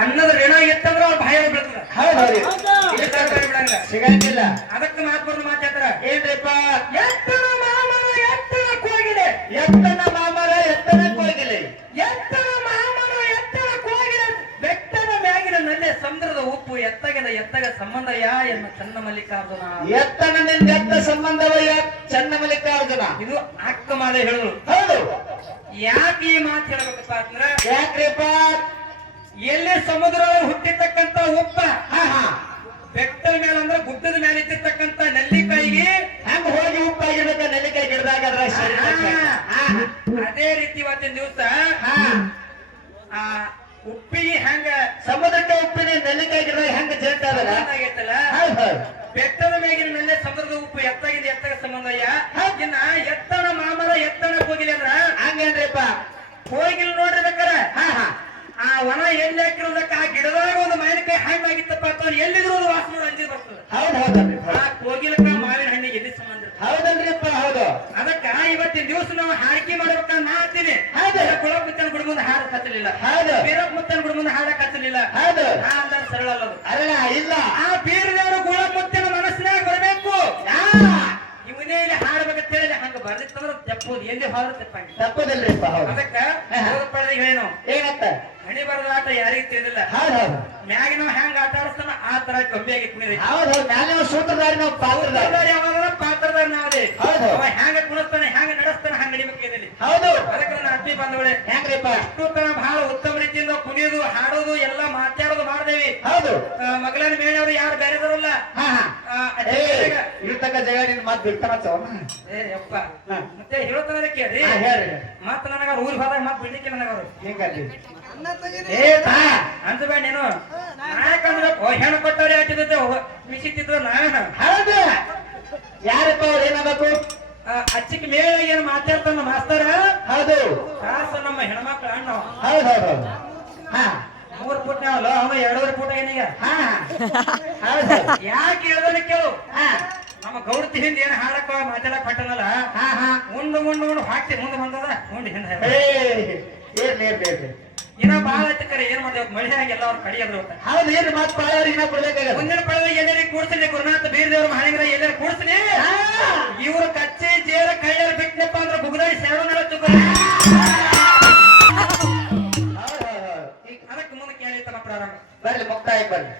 ಅನ್ನದ ಋಣ ಎತ್ತಂದ್ರ ಅವ್ರ ಭಯ ಬೀಳ್ತದ. ಹೌದು ಹೌದು ಇಲ್ಲಿ ತರಕಾರಿ ಬಿಡಂಗಿಲ್ಲ. ಸಿಗಂಗಿಲ್ಲ. ಅದಕ್ಕೆ ಮಹಾತ್ಮರು ಮಾತಾಡ್ತಾರ ಏನ್ರಿಪ್ಪ? ಎತ್ತನ ಮಾಮರ ಎತ್ತನ ಕೋಗಿಲೆ. ಎತ್ತನ ಮಾಮರ ಎತ್ತನ ಕೋಗಿಲೆ. ಎತ್ತನ ಮಾಮರ ಎತ್ತನ ಕೋಗಿಲೆ. ಬೆಟ್ಟದ ಮ್ಯಾಗಿನ ನಲ್ಲೆ ಸಮುದ್ರದ ಉಪ್ಪು ಎತ್ತಗದ ಎತ್ತಗ ಸಂಬಂಧ ಯಾ ಎನ್ನ ಚನ್ನ ಮಲ್ಲಿಕಾರ್ಜುನ. ಎತ್ತನ ನಿಂದ ಎತ್ತ ಸಂಬಂಧವಯ್ಯ ಚನ್ನ ಮಲ್ಲಿಕಾರ್ಜುನ. ಇದು ಅಕ್ಕ ಮಾಲೆ ಹೇಳುದು. ಹೌದು. ಯಾಕೆ ಈ ಮಾತು ಹೇಳ್ಬೇಕಪ್ಪ ಅಂದ್ರ ಯಾಕ್ರಿಪ್ಪ? ಎಲ್ಲಿ ಸಮುದ್ರ ಹುಟ್ಟಿರ್ತಕ್ಕಂತ ಉಪ್ಪ ಹಾ ಹಾ. ಬೆಟ್ಟದ ಮೇಲೆ ಅಂದ್ರೆ ಗುಡ್ಡದ ಮೇಲೆ ಇಟ್ಟಿರ್ತಕ್ಕಂತ ನೆಲ್ಲಿಕಾಯಿಗೆ ಹೆಂಗ ಹೋಗಿ ಉಪ್ಪಾಗಿರ್ಬೇಕ ನೆಲ್ಲಿಕಾಯಿ ಗಿಡದಾಗ ಅದೇ ರೀತಿ ಇವತ್ತಿನ ದಿವಸ ಹಾ. ಆ ಉಪ್ಪಿಗೆ ಹೆಂಗ ಸಮುದ್ರಕ್ಕೆ ಉಪ್ಪಿನ ನೆಲ್ಲಿಕಾಯಿ ಗಿಡ ಹೆಂಗ ಹೌದು ಬೆಟ್ಟದ ಮೇಗಿನ ಮೇಲೆ ಸಮುದ್ರದ ಉಪ್ಪು ಎತ್ತಾಗಿಂದ ಎತ್ತಗ ಸಂಬಂಧಯ್ಯ ಇನ್ನ ಎತ್ತನ ಮಾಮರ ಎತ್ತನ ಹೋಗಿಲ್ಲ ಅಂದ್ರ ಹಂಗೇನ್ರಿಪ್ಪ? ಹೋಗಿಲ್ ನೋಡ್ರಿ ವನ ಎಲ್ಲಿ ಹಾಕಿರೋದಕ್ಕ ಆ ಗಿಡದಾಗ ಒಂದು ಮಾವಿನಕಾಯಿ ಹಣ್ಣಾಗಿತ್ತಪ್ಪ ಅಂತ ಎಲ್ಲಿದ್ರು ಒಂದು ವಾಸನೆ ಅಂಜಿ ಬರ್ತದೆ. ಹೌದು ಹೌದಲ್ರಿ ಆ ಕೋಗಿಲಕ್ಕ ಮಾವಿನ ಹಣ್ಣಿಗೆ ಎಲ್ಲಿ ಸಂಬಂಧ? ಹೌದಲ್ರಿಪ್ಪ ಹೌದು. ಅದಕ್ಕ ಇವತ್ತಿನ ದಿವಸ ನಾವು ಹಾಕಿ ಮಾಡ್ಬೇಕಂತ ನಾ ಅಂತೀನಿ. ಹೌದು. ಕುಳಪ್ ಮುತ್ತನ ಗುಡಿ ಮುಂದೆ ಹಾಡ ಕತ್ತಲಿಲ್ಲ. ಹೌದು. ಬೀರಕ್ ಮುತ್ತನ ಗುಡಿ ಮುಂದೆ ಹಾಡ ಕತ್ತಲಿಲ್ಲ. ಹೌದು. ನಾ ಸರಳ ಅಲ್ಲದು ಅಲ್ಲ ಇಲ್ಲ. ಆ ಬೀರದವರು ಗುಳಪ್ ಮುತ್ತಿನ ಮನಸ್ಸಿನಾಗ ಬರಬೇಕು. ಯಾ ಇವನೇ ಇಲ್ಲಿ ಹಾಡ್ಬೇಕಂತ ಹೇಳಿ ಹಂಗ ತಪ್ಪುದು ಎಲ್ಲಿ ಹಾರುತ್ತೆ ತಪ್ಪದಿಲ್ರಿಪ್ಪ ಹೌದು. ಅದಕ್ಕ ಹೇಳೇನು ಏನತ್ತ? ಹಣಿ ಬರದ ಆಟ ಯಾರಿಗೂ ತಿಳಿದಿಲ್ಲ. ಹೌದು ಮ್ಯಾಗ ನಾವು ಹೆಂಗ ಆಟ ಆಡಿಸ್ತಾನ ಆ ತರ ಕಮ್ಮಿಯಾಗಿ ಕುಣಿದೈತಿ. ಹೌದು ಮ್ಯಾಲೆ ನಾವು ಸೂತ್ರಧಾರಿ ನಾವು ಪಾತ್ರಧಾರಿ. ಯಾವಾಗ ಪಾತ್ರಧಾರ ನಾವೇ ಹೌದು. ಅವ ಹೆಂಗ ಕುಣಿಸ್ತಾನೆ ಹೆಂಗ ನಡೆಸ್ತಾನೆ ಹಂಗ ನಡಿಬೇಕು ಇದರಲ್ಲಿ. ಹೌದು. ಅದಕ್ಕೆ ನನ್ನ ಅತ್ತಿ ಬಂದವಳೆ. ಹೆಂಗ್ರಿಪ್ಪ ಅಷ್ಟು ತರ ಮನೆಗ- ಜಾಗ ನಿನ್ ಮಾತು ಬಿಡ್ತಾನ ಏ ಯಪ್ಪ. ಮತ್ತೆ ಹೇಳ್ತಾನೆ ಕೇಳಿ ಹಾ, ಹೇಳ್ರಿ. ಮತ್ತ ನನಗ ಊರ್ ಹೋದಾಗ ಮತ್ ಬಿಡ್ಲಿಕ್ಕೆ ನನಗ ಅವರು. ಹಿಂಗಲ್ಲಿ? ಏ ತಾ. ಅಂದ್ಬೇಡ ನೀನು. ನಾಯಕಂದ್ರೆ ಹೆಣ್ಣು ಕೊಟ್ಟವ್ರೆ ಹಾಕಿದ್ದೆ ಮಿಸಿತ್ತಿದ್ರು ನಾವೇನ ಹೌದು. ಯಾರಪ್ಪ ಅವ್ರು ಏನಾಗಬೇಕು? ಅಚ್ಚಿಕ್ ಮೇಳ ಏನ್ ಮಾತಾಡ್ತಾನ ಮಾಸ್ತರ? ಹೌದು. ಕಾಸ ನಮ್ಮ ಹೆಣ್ಮಕ್ಳ ಅಣ್ಣ. ಹೌದು ಹೌದು ಹೌದು. ಹಾ. ಮೂರ್ ಪುಟ್ಟ ನಾವಲ್ಲ ಅವ ಎರಡೂವರೆ ಪುಟ ಏನೀಗ? ಹಾ ಹೌದು. ಯಾಕೆ ಹೇಳ್ದ ಕೇಳು. ಹಾ. ನಮ್ಮ ಗೌಡತಿ ಹಿಂದೆ ಏನ್ ಹಾಡಕ ಮಾತಾಡಕ್ ಹೊಟ್ಟನಲ್ಲ ಹಾ ಹಾ. ಮುಂದೆ ಮುಂದೆ ಮುಂದೆ ಹಾಕ್ತಿ ಮುಂದೆ ಬಂದದ? ಮುಂದೆ ಹಿಂದೆ ಇನ್ನ ಬಾಳ ಕರೆ ಏನ್ ಮಾಡ್ದೇವ್ ಮಳೆ ಆಗಿ ಎಲ್ಲ ಅವ್ರ ಕಡಿಯದ್ರು ಹೌದು ಏನು ಮಾತು ಪಾಳವ್ರಿಗೆ ನಾವು ಕೊಡ್ಬೇಕಾಗಲ್ಲ ಮುಂದಿನ ಪಡೆದ ಎಲ್ಲರಿಗೆ ಕೂಡ್ತೀನಿ ಗುರುನಾಥ ಬೀರದೇವ್ರ ಮಹಾಲಿಂಗರ ಎಲ್ಲರೂ ಕೂಡ್ತೀನಿ ಇವ್ರ ಕಚ್ಚೆ ಜೇರ ಕೈಯಲ್ಲಿ ಬಿಟ್ಟನಪ್ಪ ಅಂದ್ರೆ ಬುಗುದಾಡಿ ಸೇವೆ ಈಗ ಅದಕ್ಕೆ ಮುಂದೆ ಕೇಳಿ ತಮ್ಮ ಪ್ರಾರಂಭ. ಬರ್ಲಿ ಮುಕ್ತಾಯ ಬರ್ಲಿ.